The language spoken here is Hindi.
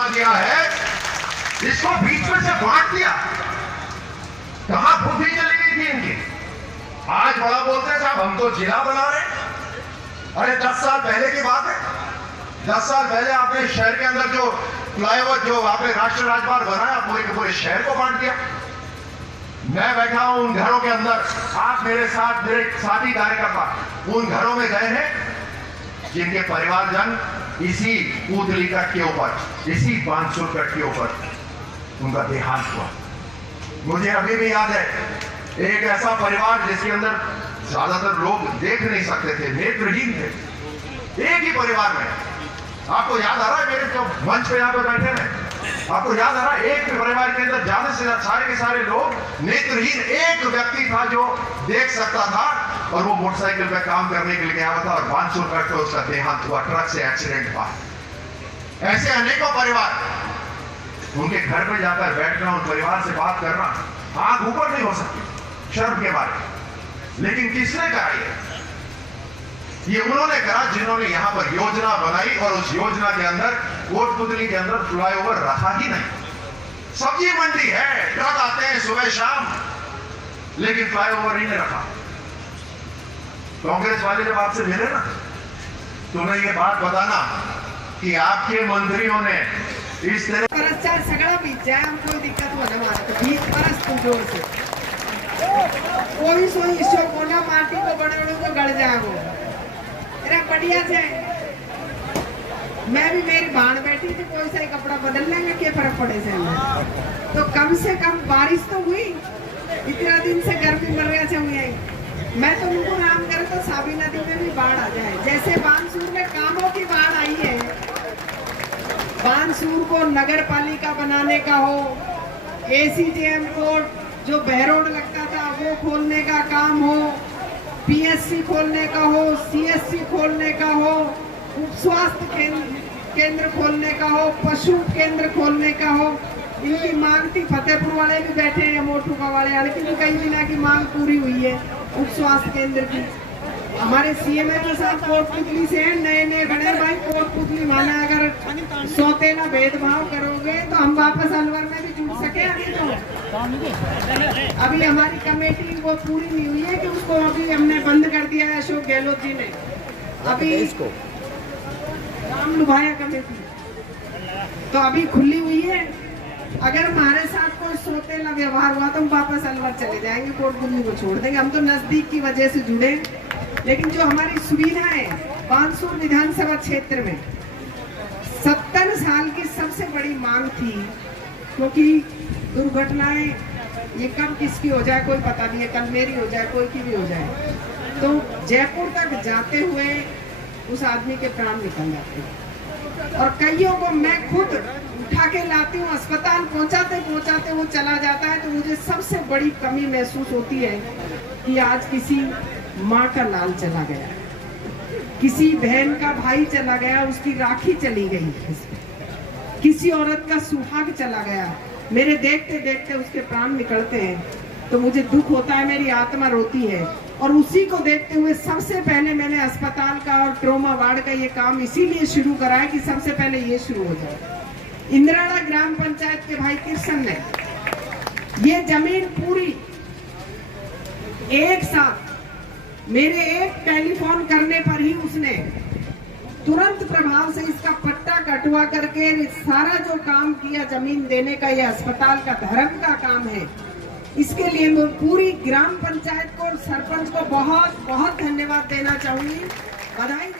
आ गया है, इसको बीच में से बांट दिया। कहां बुद्धि चली गई थी इनकी? आज बड़ा बोलते हैं साहब हम तो जिला बना रहे हैं। अरे 10 साल पहले की बात है। 10 साल पहले आपने शहर के अंदर जो फ्लाईओवर, जो आपने राष्ट्रीय राजमार्ग बनाया, पूरे के पूरे शहर को बांट दिया। मैं बैठा हूं उन घरों के अंदर, आप मेरे साथ, मेरे साथी कार्यकर्ता उन घरों में गए हैं जिनके परिवारजन इसी पूतली कट के ऊपर, इसी बांसुर कट के ऊपर उनका देहांत हुआ। मुझे अभी भी याद है एक ऐसा परिवार जिसके अंदर ज्यादातर लोग देख नहीं सकते थे, नेत्रहीन थे। एक ही परिवार में, आपको याद आ रहा है मेरे जो मंच पे यहाँ पे बैठे हैं, आपको याद आ रहा है एक परिवार के अंदर ज्यादा से ज्यादा सारे के सारे लोग नेत्रहीन, एक व्यक्ति था जो देख सकता था और वो मोटरसाइकिल पे काम करने के लिए गया था और बांसुर कट पे उसका देहांत हुआ, ट्रक से एक्सीडेंट हुआ। ऐसे अनेकों परिवार, उनके घर पे जाकर बैठना, उन परिवार से बात करना, आंख ऊपर नहीं हो सकती शर्म के बारे। लेकिन किसने कहा ये उन्होंने कहा जिन्होंने यहां पर योजना बनाई और उस योजना के अंदर कोटपुतली के अंदर फ्लाईओवर रखा ही नहीं। सब्जी मंडी है, ट्रक आते हैं सुबह शाम, लेकिन फ्लाईओवर ही नहीं रखा। कांग्रेस वाले जब आपसे मिले ना, तुम्हें ये बात बताना कि आपके मंत्रियों ने इस तरह भ्रष्टाचार सगड़ा बीत जाए, हम कोई दिक्कत हो ना मारे तो बीच परस तू जोर से कोई सोई इसो कोना माटी को बड़े बड़े को गड़ जाए वो तेरा बढ़िया से। मैं भी मेरी भाण बैठी थी, कोई सा कपड़ा बदल लेंगे, क्या फर्क पड़े से हमें। तो कम से कम बारिश तो हुई, इतना दिन से गर्मी मर रहा से हुई है। मैं तो उनको नाम करे तो साबी नदी में भी बाढ़ आ जाए, जैसे बानसूर में कामों की बाढ़ आई है। बानसूर को नगर पालिका बनाने का हो, ACJM कोर्ट जो बहरोड लगता था वो खोलने का काम हो, PSC खोलने का हो, CSC खोलने का हो, उप स्वास्थ्य केंद्र खोलने का हो, पशु केंद्र खोलने का हो, इनकी मांग थी। फतेहपुर वाले भी बैठे हैं, मोटूका वाले, लेकिन कई दिनों की मांग पूरी हुई है उप स्वास्थ्य केंद्र की। हमारे CM के साथ कोटपुतली से नए नए बने भाई, कोटपुतली माना अगर सौतेला भेदभाव करोगे तो हम वापस अलवर में भी जुड़ सके। अभी हमारी कमेटी वो पूरी नहीं हुई है कि उसको अभी हमने बंद कर दिया है अशोक गहलोत जी ने। अभी राम लुभाया कमेटी तो अभी खुली हुई है। अगर हमारे साथ कोई सौतेला व्यवहार हुआ तो हम वापस अलवर चले जाएंगे, कोटपुतली को छोड़ देंगे। हम तो नजदीक की वजह से जुड़े, लेकिन जो हमारी सुविधाएं बानसूर विधानसभा क्षेत्र में 70 साल की सबसे बड़ी मांग थी, क्योंकि दुर्घटनाएं ये कब किसकी हो जाए कोई पता नहीं है, कल मेरी हो जाए, कोई की भी हो जाए। तो जयपुर तक जाते हुए उस आदमी के प्राण निकल जाते हैं और कईयों को मैं खुद उठा के लाती हूँ, अस्पताल पहुंचाते पहुंचाते वो चला जाता है। तो मुझे सबसे बड़ी कमी महसूस होती है कि आज किसी माँ का लाल चला गया, किसी बहन का भाई चला गया, उसकी राखी चली गई, किसी औरत का सुहाग चला गया, मेरे देखते देखते उसके प्राण निकलते हैं तो मुझे दुख होता है, मेरी आत्मा रोती है। और उसी को देखते हुए सबसे पहले मैंने अस्पताल का और ट्रोमा वार्ड का ये काम इसीलिए शुरू करा है कि सबसे पहले ये शुरू हो जाए। इंदिराड़ा ग्राम पंचायत के भाई कृष्ण ने ये जमीन पूरी एक साथ मेरे एक टेलीफोन करने पर ही उसने तुरंत प्रभाव से इसका पट्टा कटवा करके सारा जो काम किया जमीन देने का, यह अस्पताल का धर्म का काम है। इसके लिए मैं पूरी ग्राम पंचायत को और सरपंच को बहुत बहुत धन्यवाद देना चाहूंगी, बधाई